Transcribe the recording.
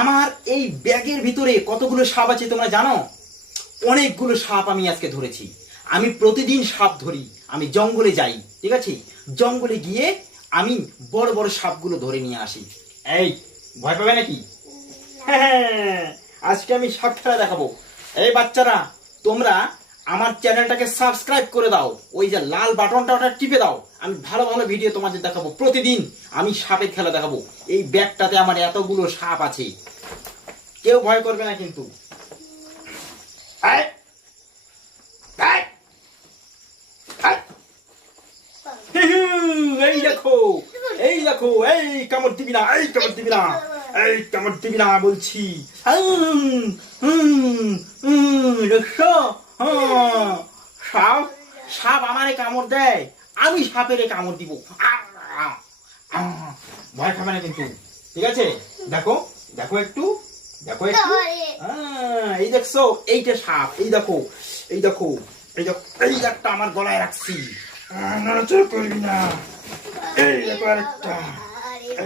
আমার এই ব্যাগের ভিতরে কতগুলো সাপ আছে তোমরা জানো? অনেকগুলো সাপ আমি আজকে ধরেছি। আমি প্রতিদিন সাপ ধরি, আমি জঙ্গলে যাই, ঠিক আছে? জঙ্গলে গিয়ে আমি বড় বড় সাপগুলো ধরে নিয়ে আসি। এই ভয় পাবে নাকি? হ্যাঁ, আজকে আমি সাপ খেলা দেখাবো। এই বাচ্চারা, তোমরা আমার চ্যানেলটাকে সাবস্ক্রাইব করে দাও, ওই যে লাল বাটনটা ওটা টিপে দাও। আমি ভালো ভালো ভিডিও তোমাদের দেখাবো, প্রতিদিন আমি সাপের খেলা দেখাবো। এই ব্যাগটাতে আমার এতগুলো সাপ আছে, কেউ ভয় করবে না কিন্তু। এই দেখো, এই দেখো, এই কামড় দিবি না, এই কামড় দিবি না, এই কামড় দিবি না বলছি। দেখছো? সাপ সাপ আমারে কামড় দেয়, আমি সাপেরে কামড় দিব। ভয় খাবে না কিন্তু, ঠিক আছে? দেখো, দেখো একটু, দেখো একটু। এই দেখছো, এইটা সাপ। এই দেখো, এই দেখো, এই দেখো, এই একটা আমার গলায় রাখছি। নড়াচড়া করবি না। এই দেখো আরেকটা।